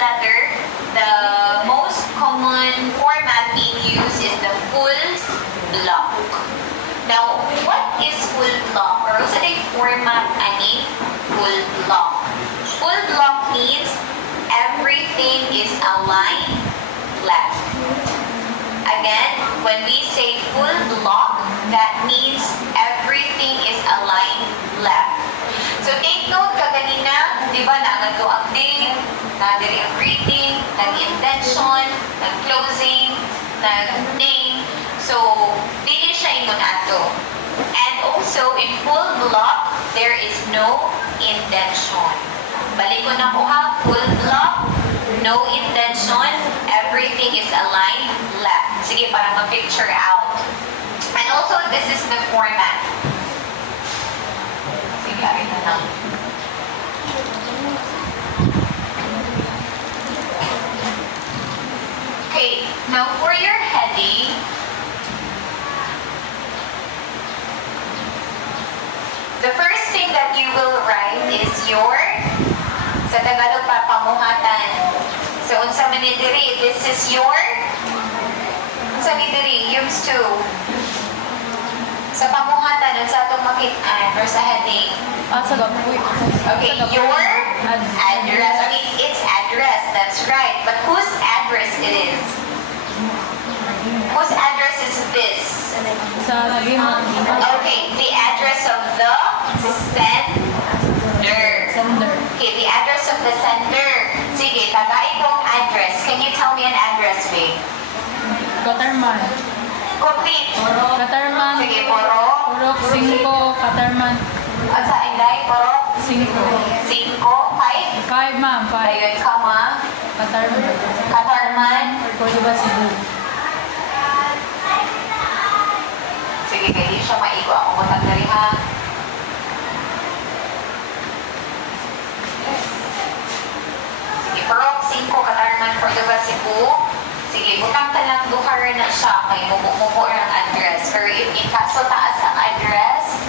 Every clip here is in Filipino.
letter, the most common format being used is the full block. Now, what is full block? Or also the format ani full block. Full block means everything is aligned left. Again, when we say full block, that means everything is aligned left. So take note ka ganina, di ba, naagad ang date, nadiri ang greeting, nag-intention, nag-closing, nag-name. So, dili siya ingon ato. And also, in full block, there is no indention. Balik ko na po ha, full block, no indention, everything is aligned left. Sige, para ma-picture out. And also, this is the format. Sige, akin na lang. Okay, now for your heading, the first thing that you will write is your, sa Tagalog pa, pamuhatan. So, unsa man ni diri, this is your, unsa ni diri, used to. Sa pamuhatan, unsa itong makitaan, or sa heading. Sa gapoy. Okay, your address. I mean, it's address, that's right. But whose address it is? Whose address is this? Sa lagi mo. Okay, the address of the sender. Okay, the address of the sender. Sige, tagay kong address. Can you tell me an address, babe? Katarman. Complete. Katarman. Sige, Poro. Purok 5, Katarman. At sa Inday, Poro. 5. 5. 5. 5 ma'am, 5. Ayun ka, ma. Katarman. Katarman. Pwede ba Cebu? Sige, kaya di siya maigo. Ako matag na rin, ha? Sige, Purok 5, Katarman, Cordova, Cebu. Sige, butang ka lang duhar na siya. Kay mumu ang address. Pero if in kaso taas ang address,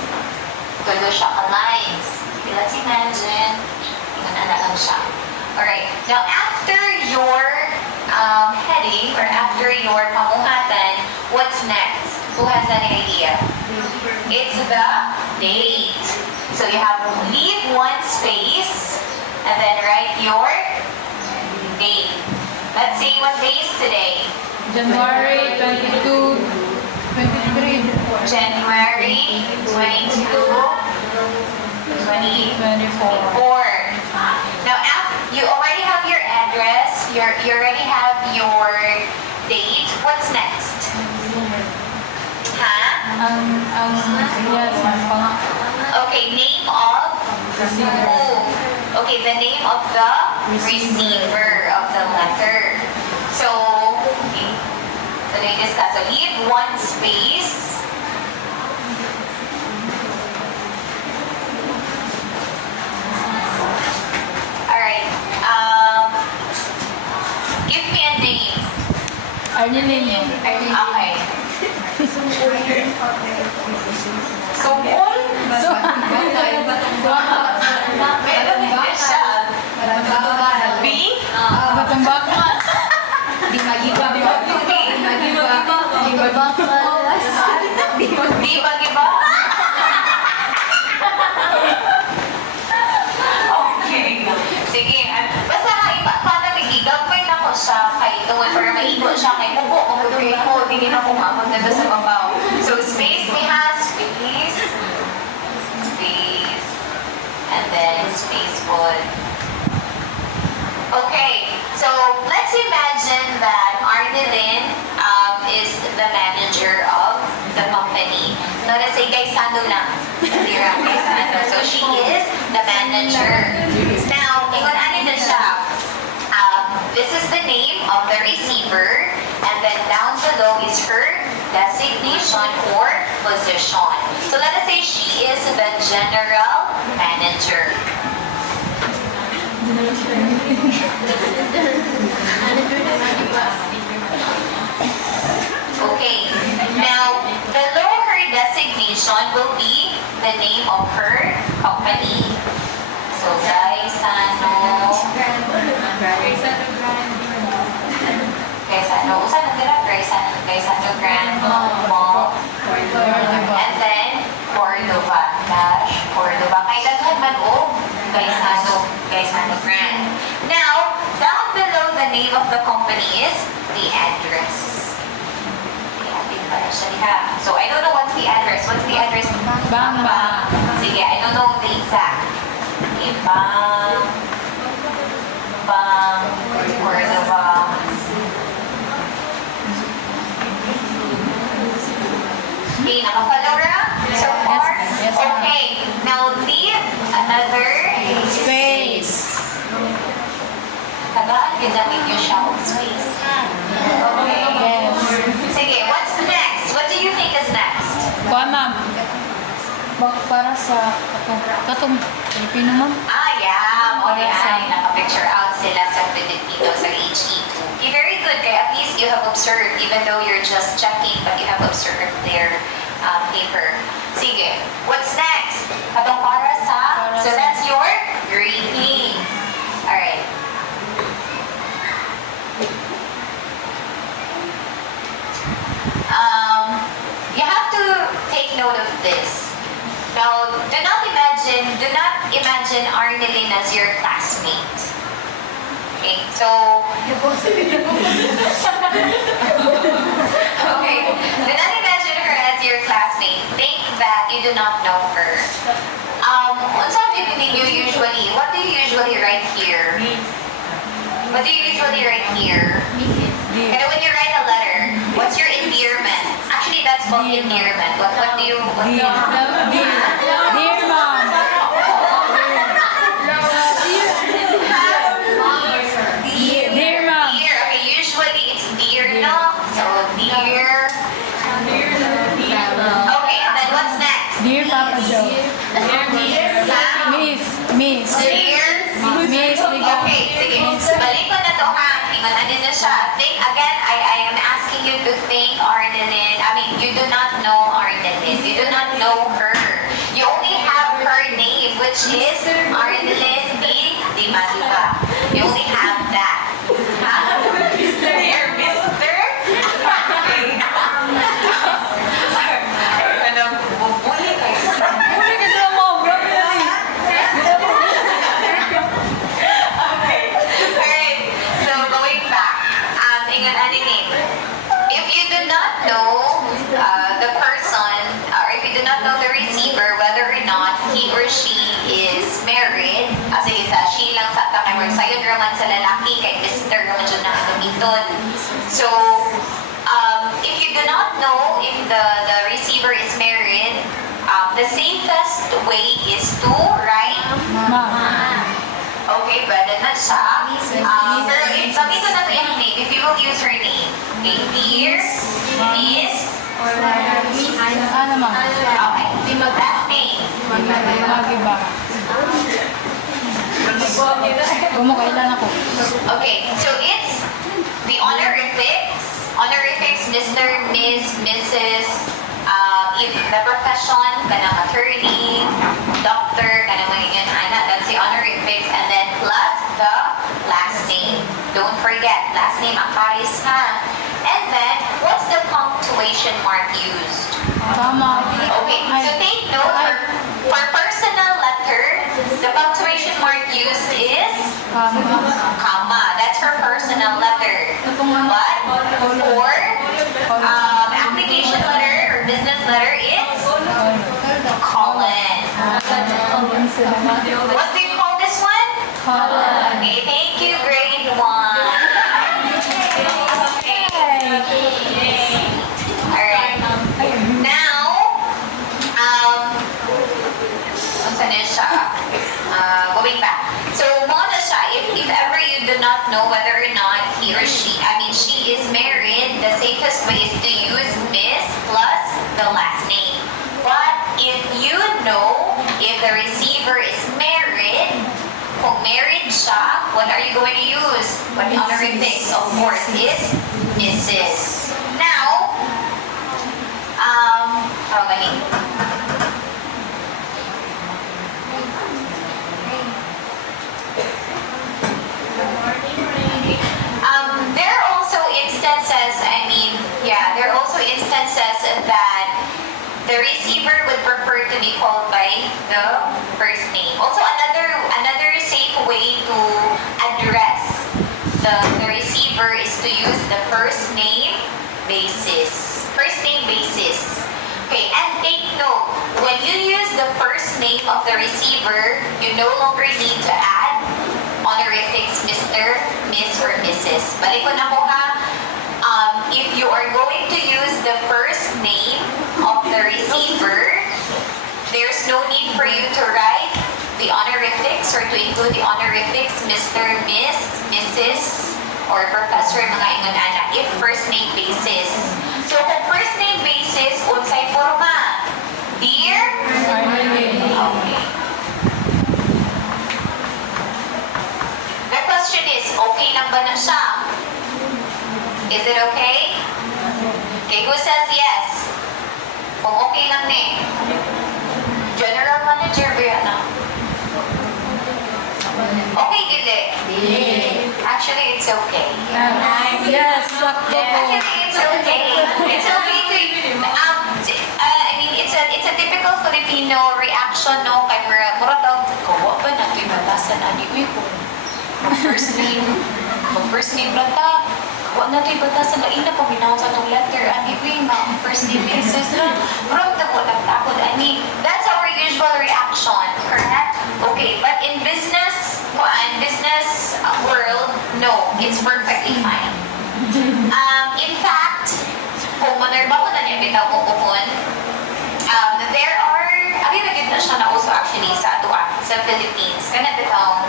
tulo siya ka lines. Sige, let's imagine. Ingan na lang siya. Alright. Now, after your heading or after your pamuhatan, what's next? Who has any idea? It's the date. So you have to leave one space and then write your date. Let's see what day is today. January 22, 23, January 22, 24. Now, you already have your address. You already have your date. What's next? Huh? Yes, ma'am. Okay, name of who? Okay, the name of the receiver of the letter. So, okay. So, they discuss. So, leave one space. Alright. Give me a name. Arnilin. Okay. Sungkol? Meron din siya. B? Batumbak. Di magiba. Okay. Sige. Basta para magigagawin ako siya kay tungod para maigo siya kay bubo. Okay ko, hindi na ko maamag na sa mabaw. So, space ni ha, space, space, and then space pod. Okay, so let's imagine that Arnelin is the manager of the company. No, let's say kay Sando lang. Kay Sando. So she is the manager. Now, ingon ani na siya. This is the name of the receiver, and then down below is her designation or position. So let us say she is the general manager. Okay, now below her designation will be the name of her company. So, Gaisano Gaisano. Usa na dira, Gaisano Grand Mall. And then, Cordova. Dash, Cordova. Kay daghan man o, Gaisano Grand. Now, down below the name of the company is the address. So, I don't know what's the address. What's the address? Bang. Sige, I don't know the exact. Okay, Bang, Cordova. Okay, nakapalaw ra? So far? Yes, ma'am. Okay, now leave another Space. Tagaan, ginamit yung shallow space. Okay. Yes. Sige, what's next? What do you think is next? Kuha, ma'am. Para sa katong Filipino, ma'am. Yeah. Okay, naka-picture out sila sa Filipino sa HE2. Okay, very good. Kaya at least you have observed, even though you're just checking, but you have observed their paper. Sige, what's next? Katong para sa, so that's your grading. Alright. You have to take note of this. Now, do not imagine Arnelin as your classmate. Okay, so okay, do not imagine her as your classmate. Think that you do not know her. What do you usually write here? What do you usually write here? And when you write a letter, what's your endearment? Actually, that's called endearment. What do you... Dear ma'am. Dear ma'am. Dear. Okay, usually it's dear, no? So, dear. Okay, and then what's next? Dear Papa Joe. Miss. Dear. Miss. Okay, sige. Balik ko na to ha. Ano na siya. Think again, I am asking you to think Arnelin. I mean, you do not know Arnelin. You do not know her. You only have her name, which is Arnelin Di Maduba. You only have that. Dear Mister? Ano, bubuli kayo. Uli ka sa mo. Grabe na rin. Okay. Alright. So, going back. Ingat name. If you do not know the person, or if you do not know the receiver, whether or not he or she is married, sige sa she lang sa takay, or sayon raman sa lalaki, kay Mr. raman dyan na gamiton. So, if you do not know if the receiver is married, the safest way is to write Ma'am. okay, pwede na siya. Pero if sabi ko na ito yung name, if you will use her name. Okay, dear, Miss, Ano, ma'am? okay, last name. Magiba. Kumukailan ako. Okay, so it's the honorifics. Honorifics, Mr., Miss, Mrs., if the profession, kanang attorney, doctor, kanang magiging anak, that's the honorifics, and then plus the last name. Don't forget, last name Akaris ha. And then, what's the punctuation mark used? Tama. Okay, so take note, for personal letter, the punctuation mark used is comma. That's for personal letter. But for application letter or business letter, it's colon. What do you call this one? Colon. Okay, thank you, grade 1. Alright. Now, going back. So, muna siya, if ever you do not know whether or not he or she, she is married, the safest way is to use Miss plus the last name. But if you know if the receiver is married, kung married siya, what are you going to use? What honorifics, of course, is Mrs. Now, there are also instances the receiver would prefer to be called by the first name. Also, another safe way to address the receiver is to use the first name basis. First name basis. Okay, and take note, when you use the first name of the receiver, you no longer need to add honorifics, Mr., Miss, or Mrs. Balik ko na ko ha. If you are going to use the first name of the receiver, there's no need for you to write the honorifics or to include the honorifics, Mr., Miss, Mrs., or Professor, mga ingon anak, if first name basis. So, kung first name basis, unsay forma? Dear? Okay. The question is, okay lang ba na siya? Is it okay? Okay, who says yes? Kung okay lang ni. General manager ba yan na? Okay, dili. Actually, it's okay. Yes, sakto po. Actually, it's okay. It's okay to, I mean, it's a typical Filipino reaction, no? Kay mura daw, kawa ba na ito'y batasan ani? Uy, kung first name lang ta, kawa na ito'y batasan, lain na paminaw sa itong letter, ani, uy, first name basis lang. Mura daw ko nagtakod, ani. That's our usual reaction, correct? Okay, but in business world, no, it's perfectly fine. In fact, kung manarbaho na niya bitaw ko kupon, there are, abin na na siya na uso actually sa atua, sa Philippines. Kana bitaw,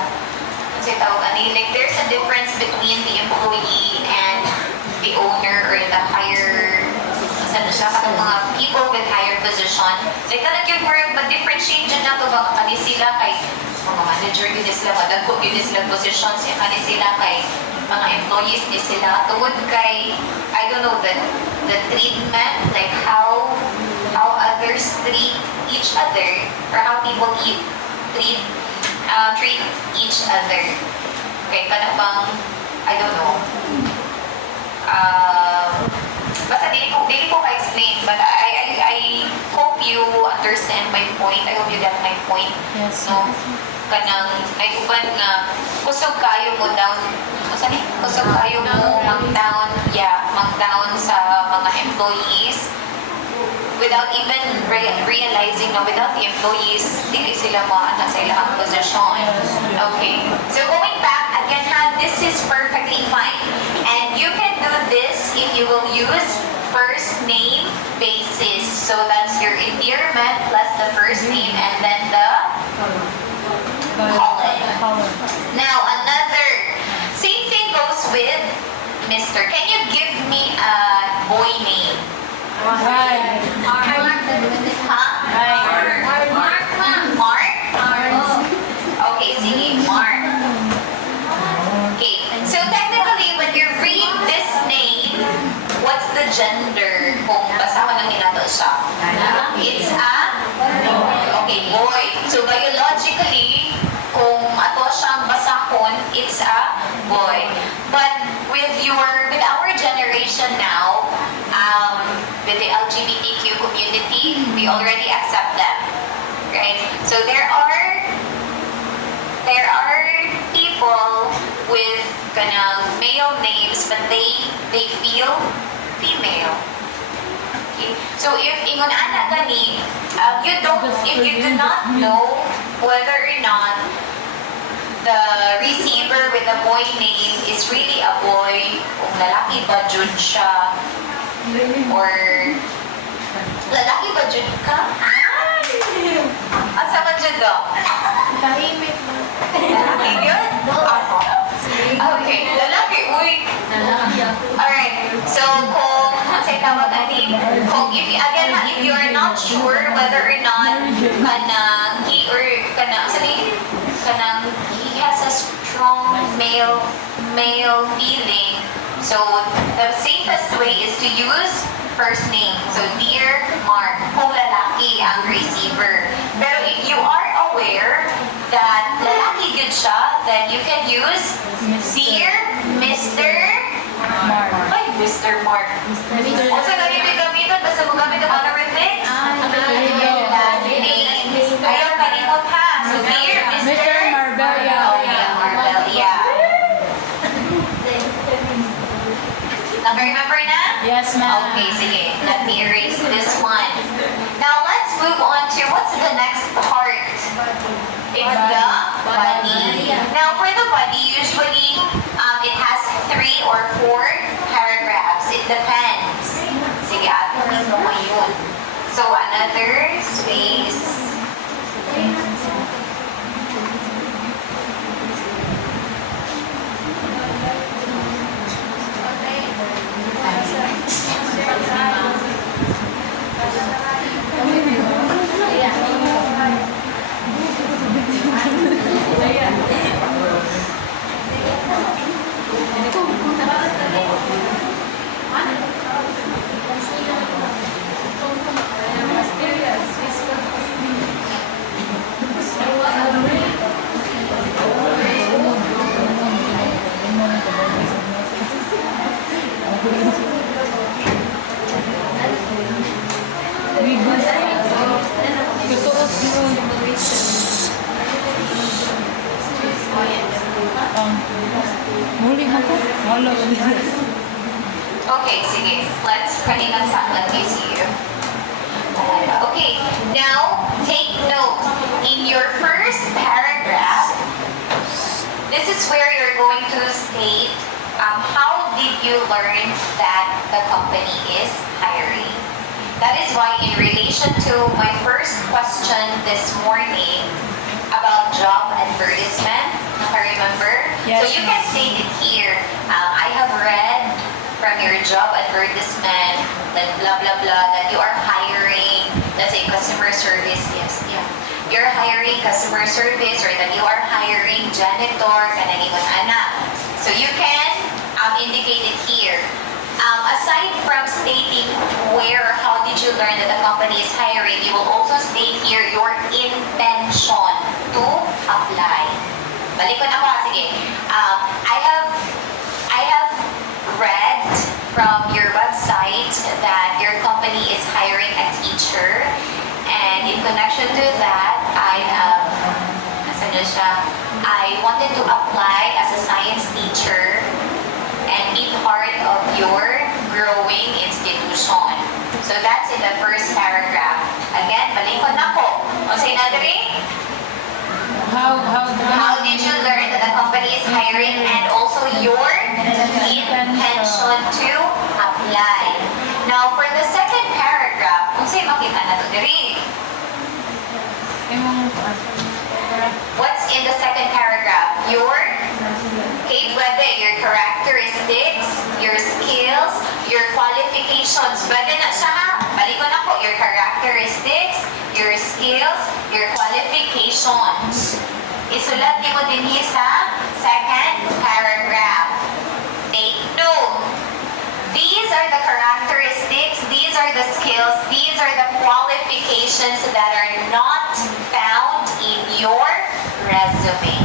like there's a difference between the employee and the owner or the higher, saan na siya, katong mga people with higher position. Like talagang yung word, mag-differentiate dyan na ito, baka kani sila kay mga manager, yun sila, madagko yun sila positions, yung kani sila kay mga employees ni sila. Tungod kay, I don't know, the treatment, like how others treat each other, or how people treat each other. Okay, kana bang, I don't know. Basta dili ko ka-explain, but I hope you understand my point. I hope you get my point. Yes. No? Kanang, ay uban nga, kusog kayo mo down, kusog kayo mo mag-down sa mga employees without even realizing na without the employees, dili sila maana sa ilang position. Okay. So going back, again ha, this is perfectly fine. And you can do this if you will use first name basis. So that's your endearment plus the first name and then the colon. Now another, same thing goes with Mr. Can you give me a boy name? Right. Huh? Mark? Okay, sige, Mark. Okay, so technically, when you read this name, what's the gender? Kung basa ko nang hinato siya. It's a okay, boy. So biologically, kung ato siyang basahon, it's a boy. But with our generation now, with the LGBTQ community, we already accept them, right? So there are people with male names, but they feel female. Okay? So if ingon ana gani, if you do not know whether or not the receiver with the boy name is really a boy, kung lalaki ba jud siya, or lalaki ba jud ka? Asa ba jud do? Lalaki yun? Okay, lalaki, uy. Alright, so kung say tawag ani, kung if you are not sure whether or not kanang he has a strong male feeling, so the safest way is to use first name. So dear Mark, kung lalaki ang receiver. Pero if you are aware that lalaki good siya, then you can use dear Mr. Mark. Ay, Mr. Mark. O sa gamitin, basta mo gamit ang honorific academics? Studies. Ayaw kalimot ha. So dear Mr. Mr. Marbella. Marbella. Remember na? Yes, ma'am. Okay, sige. Let me erase this one. Now, let's move on to what's the next part? It's the body. Now, for the body, usually it has 3 or 4 paragraphs. It depends. Sige, atin mo yun. So, another space. Muli ako. Wala ko din. Okay, sige. Let's let me see you. Okay, now take note. In your first paragraph, this is where you're going to state how did you learn that the company is hiring. That is why in relation to my first question this morning about job advertisement, if I remember, Yes, so you can state it here. I have read from your job advertisement that blah blah blah that you are hiring, let's say customer service, yes, yeah. You're hiring customer service or that you are hiring janitor, kananiwan anak. So you can indicate it here. Aside from stating where or how did you learn that the company is hiring, you will also state here your intention to apply. Balik ko na ako, sige. I have read from your website that your company is hiring a teacher, and in connection to that, I wanted to apply as a science teacher and be part of your growing institution. So that's in the first paragraph. Again, balik ko na ko. O say na diri? How did you learn that the company is hiring and also your intention to apply? Now, for the second paragraph, kung sa'yo makita na to diri. What's in the second paragraph? Pwede, your characteristics, your skills, your qualifications. Pwede na siya ha? Balik ko na po. Your characteristics, your skills, your qualifications. Isulat niyo mo din sa second paragraph. Take note. These are the characteristics, these are the skills, these are the qualifications that are not found in your resume.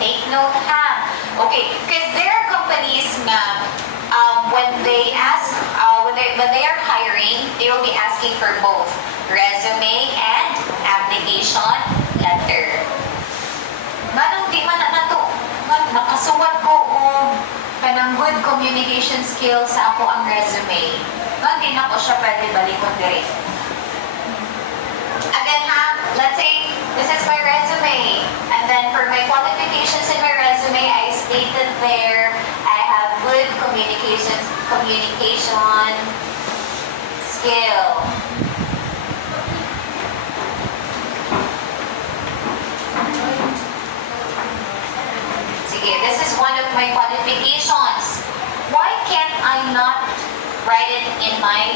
Take note ha. Okay, because there are companies na when they are hiring, they will be asking for both resume and application letter. Manong di man na to, nakasuwat ko kanang good communication skills sa ako ang resume. Hindi na ko siya pwede balikon direct. Again ha, let's say this is my resume, and then for my qualifications in my resume, I stated there I have good communication skill. Sige, this is one of my qualifications. Why can't I not write it in my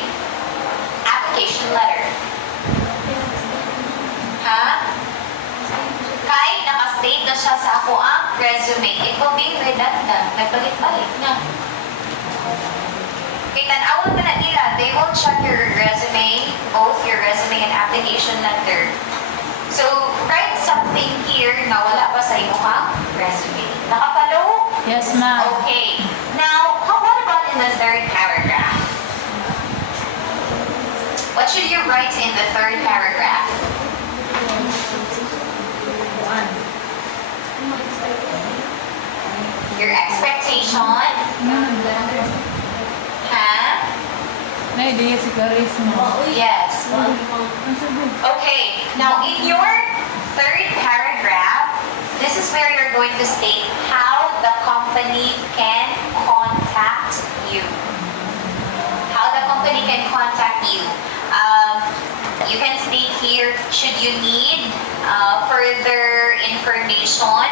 application letter? Ha? Kay nakastate na siya sa ako ang resume. It will be redundant. Nagbalik-balik na. Okay, tanawag ka na nila. They will check your resume, both your resume and application letter. So, write something here na wala pa sa imo ang resume. Nakapalo? Yes, ma'am. Okay. Now, what about in the third paragraph? What should you write in the third paragraph? Your expectation, huh? Na, di si Charisma. Yes. Okay, now in your third paragraph, this is where you're going to state how the company can contact you. How the company can contact you. You can state here, should you need further information,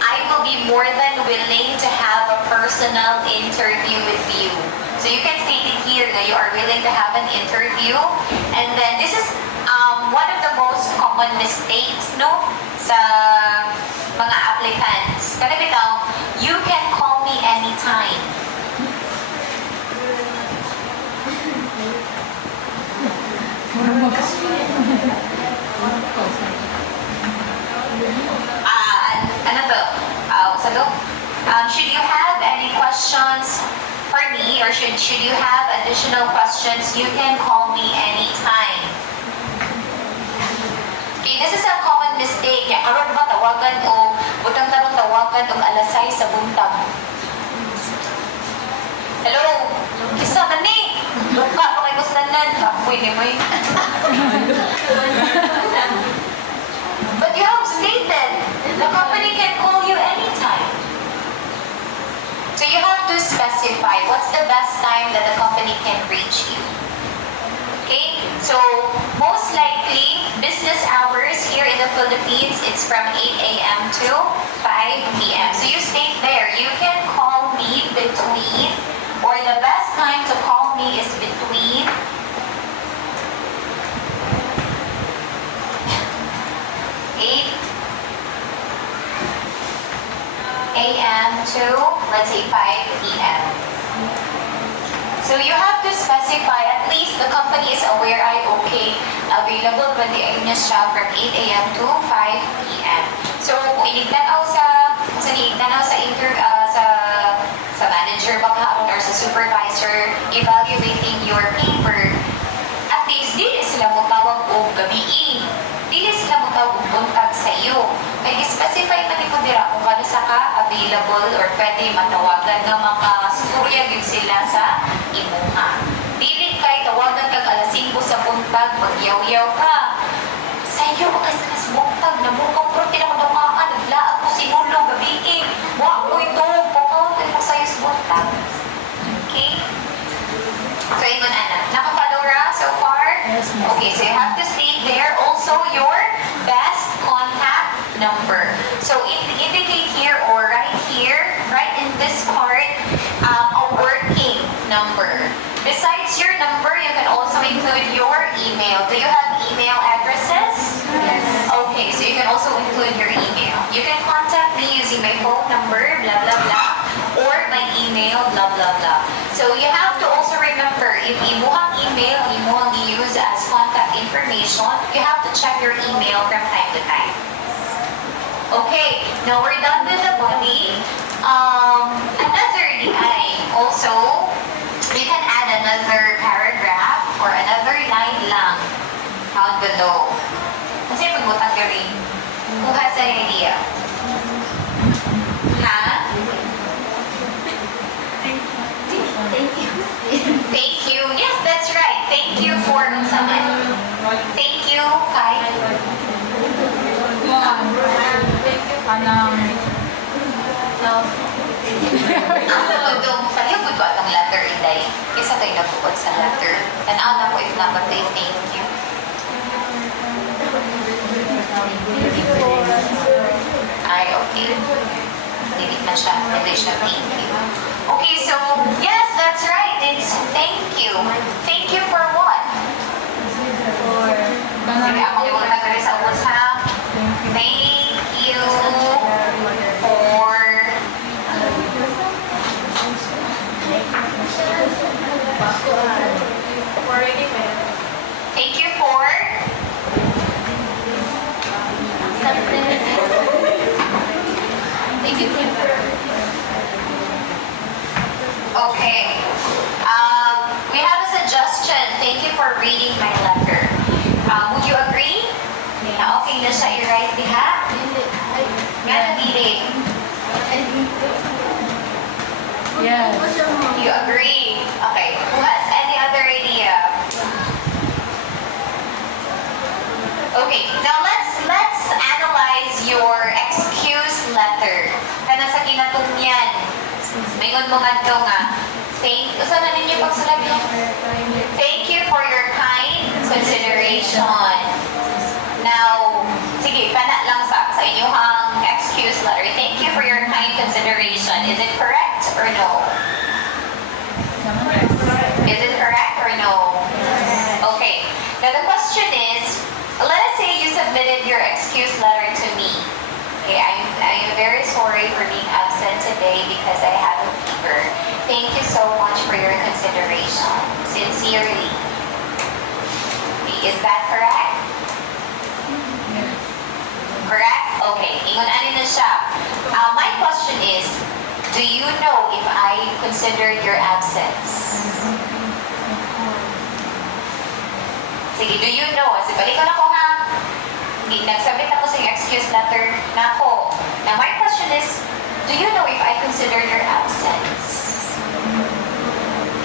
I will be more than willing to have a personal interview with you. So you can state it here that you are willing to have an interview. And then this is one of the most common mistakes, no? Sa mga applicants. Kada bitaw, you can call me anytime. Ano to? Should you have any questions for me or should you have additional questions, you can call me anytime. Okay, this is a common mistake. Ya, karon ba tawagan o butang tarong tawagan og alasay sa buntag. Hello, kisa man ni? Luka pa kay gustanan. Kapoy ni mo eh. But you have stated the company can call you anytime. So you have to specify what's the best time that the company can reach you. Okay? So most likely, business hours here in the Philippines, it's from 8 a.m. to 5 p.m. So you state there, you can call me between, or the best time to call me is between 8 a.m. to, let's say, 5 p.m. So you have to specify, at least the company is aware ay okay, available ba di ay niya siya from 8 a.m. to 5 p.m. So kung inigtanaw sa manager baka or sa supervisor evaluating your paper, at least dili sila mo tawag og gabi, dili sila mo tawag og buntag sa iyo. Kaya specify man mo dira kung kano sa ka available or pwede matawagan nga makasurya gid sila sa imuha. Dili kay tawagan kag alas 5 sa buntag magyaw-yaw ka. Sa iyo kasi sa buntag na mo kang prote na madamaan naglaag ko sinulo gabi. Wa ko ito pokaw mo sa iyo sa buntag. Okay? So ingon ana, naka-follow ra so far? Yes, ma'am. Okay, so you have to state there also your best contact number. So indicate here or right here, right in this part, a working number. Besides your number, you can also include your email. Do you have email addresses? Yes. Okay, so you can also include your email. You can contact me using my phone number, blah, blah, blah, or my email, blah, blah, blah. So you have to also remember, if imuhang email, imuhang use as contact information, you have to check your email from time to time. Okay, now we're done with the body. Another DI, also, you can add another paragraph or another line lang down below. Kasi pagbutang gawin, kuha sa idea. Ha? Thank you. Yes, that's right. Thank you for someone. Thank you, Kai. Kanang Ako doon, palihapod ko atong letter, Inday. Isa tayo nabukod sa letter. Tanaw na ko if namatay. Thank you. Ay, okay. Hindi man siya. Hindi siya thank you. Okay, so, yes, that's right. It's thank you. Thank you for what? Sige, ako yung mga nagkari sa ubos, ha? Thank you for thank you for thank you for okay. We have a suggestion question. Thank you for reading my letter. Would you agree? Na okay na siya i-write diha? Nga nabilig. Yes. You agree? Okay. Who has any other idea? Okay. Now let's analyze your excuse letter. Kana sa kinatunyan. Mayroon mo nga ito nga. Saan na ninyo pagsulat niya? Thank you for your kind consideration. Now, sige, kana lang sa inyong excuse letter. Thank you for your kind consideration. Is it correct or no? Is it correct or no? Okay. Now the question is, let us say you submitted your excuse letter to me. Okay, I'm very sorry for being absent today because I have a fever. Thank you so much for your consideration. Sincerely. Is that correct? Correct? Okay. Ingon ani na siya. My question is, do you know if I considered your absence? Sige, do you know? Kasi balikan ako ha. Nagsabit ako sa yung excuse letter na ako. Now my question is, do you know if I consider your absence?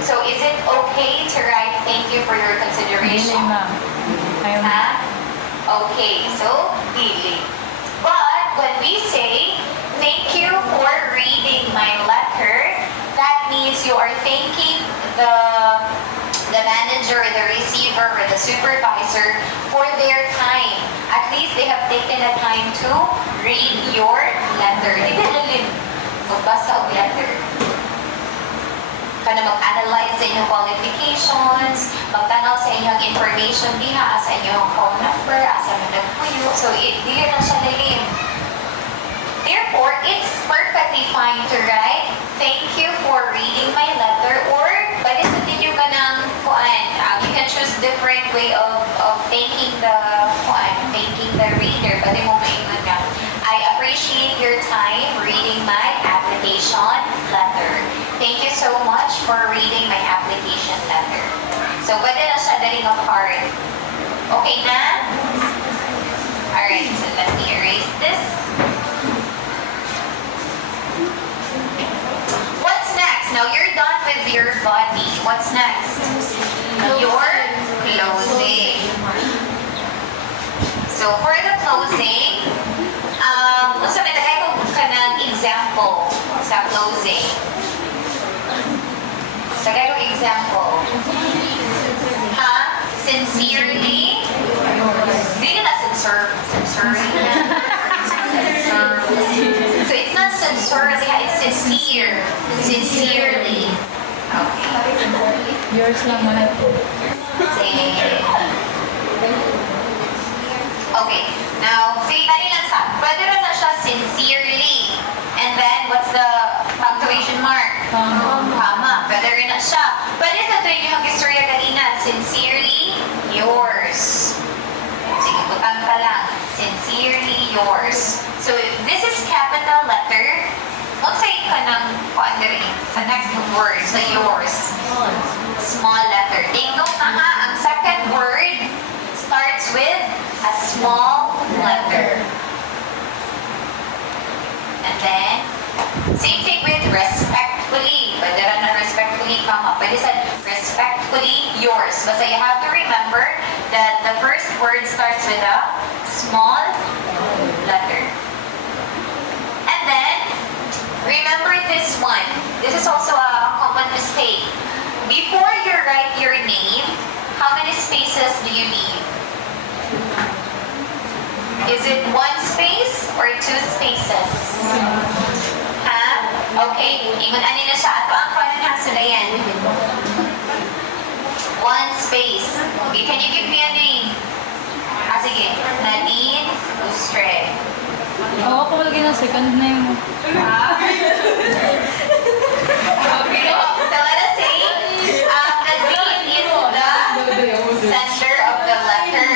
So is it okay to write thank you for your Dili, consideration? ma'am. Ayaw. Ha? Okay, so dili. But when we say thank you for reading my letter, that means you are thanking the manager, the receiver, or the supervisor for their time. At least they have taken the time to read your letter. Di ba lalim? Magbasa og letter. Kana mag-analyze sa inyong qualifications, magtanaw sa inyong information diha, sa inyong phone number, asa mo nagpuyo. So, dili na siya lalim. Therefore, it's perfectly fine to write, thank you for reading my letter, or pwede sa ninyo ka ng kuan. You can choose different way of thanking the reader. Pwede mo maingon na, I appreciate your time reading my application letter. Thank you so much for reading my application letter. So, pwede na siya daling apart. Okay na? Alright, so let me erase this. What's next? Now you're done with your body. What's next? Your closing. So for the closing, sa may tagay ko ka ng example sa closing. Tagay ko example. Ha? Sincerely? Hindi na sincerely. So it's not sincerely, it's sincere. Sincerely. Okay. Yours lang muna. Okay. Now, see, lang sa. Pwede rin na siya sincerely. And then, what's the punctuation mark? Comma. Pwede rin na siya. Pwede sa tuwing yung istorya kanina. Sincerely yours. Sige, butang ka lang. Sincerely yours. So, if this is capital letter, let's say ka ng sa next word, sa yours. Small letter. Tingnan na ha, ang second word starts with a small letter. And then, same thing with respectfully. Pwede rin na respectfully comma. Pwede sa respectfully yours. Basta you have to remember that the first word starts with a small letter. And then, remember this one. This is also a common mistake. Before you write your name, how many spaces do you leave? Is it one space or two spaces? Ha? Okay. Ingon ani na siya. Ato ang kanan ha, sulayan. One space. Okay, can you give me a name? Sige. Nadine Ustre. Oo, ako lagi na second name. Okay. So let us say, Nadine is the sender of the letter.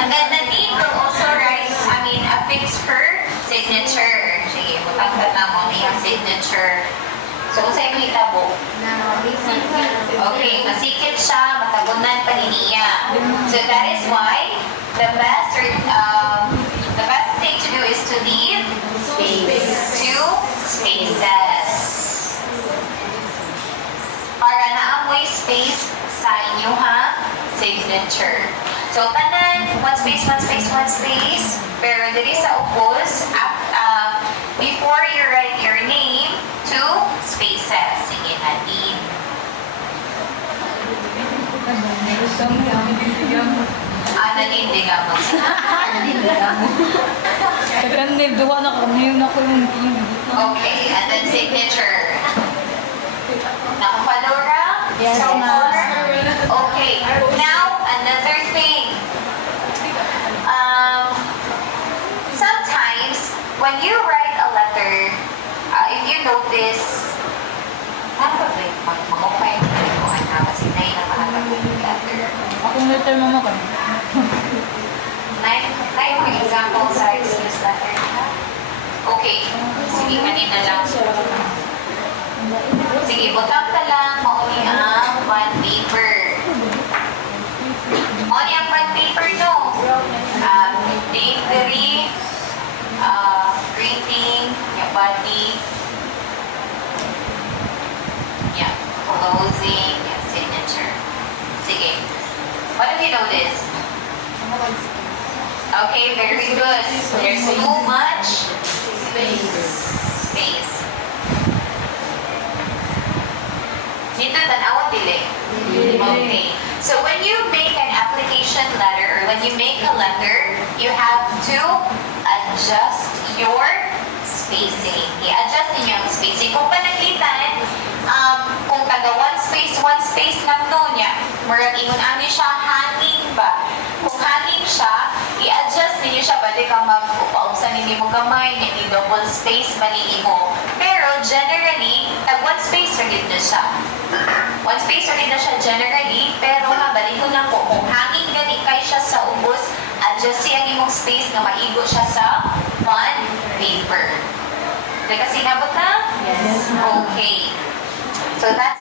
And then Nadine will also affix her signature. Sige, butang na mo yung signature. So, kung sa'yo mahitabo? Okay, masikip siya, matabunan pa niya. So, that is why the best thing to do is to leave two spaces. Para naamoy space sa inyong signature. So, tanan, one space, one space, one space. Pero diri sa upos, before you write your name, two spaces. Sige, natin. Nanindigan mo. Second name, duwa na kami na ko yung team. Okay, and then signature. Nakapalo ra? Yes, So ma'am. far? Okay, now another thing. Sometimes, when you write a letter, if you notice, mag-upay ko na kasi na yung nakahatag yung letter. Akong letter mama ko. Nine mo example sa excuse letter. Okay, sige, kanina lang. Sige, butang ka lang, mauni ang bond paper. Mauni ang bond paper, no? Delivery, greeting, yung body, yeah, closing, yung signature. Sige. What have you noticed? Okay, very good. There's so much space. Dito tanawan dili. Okay. So when you make an application letter, or when you make a letter, you have to adjust your spacing. I-adjust ninyo ang spacing. Kung panaglitan, kung taga one space lang to niya, murag ingon ani siya hanging ba? Kung hanging siya, i-adjust ninyo siya, pwede kang mag-upausan ninyo mo gamay, ni double space mali mo. Pero generally, tag one space rin na siya. One space rin na siya generally, pero balik ko na po, kung hanging gani kay siya sa ubos, adjust siya imong space na maigo siya sa bond paper. Kasi nabot na? Yes. Okay. So that's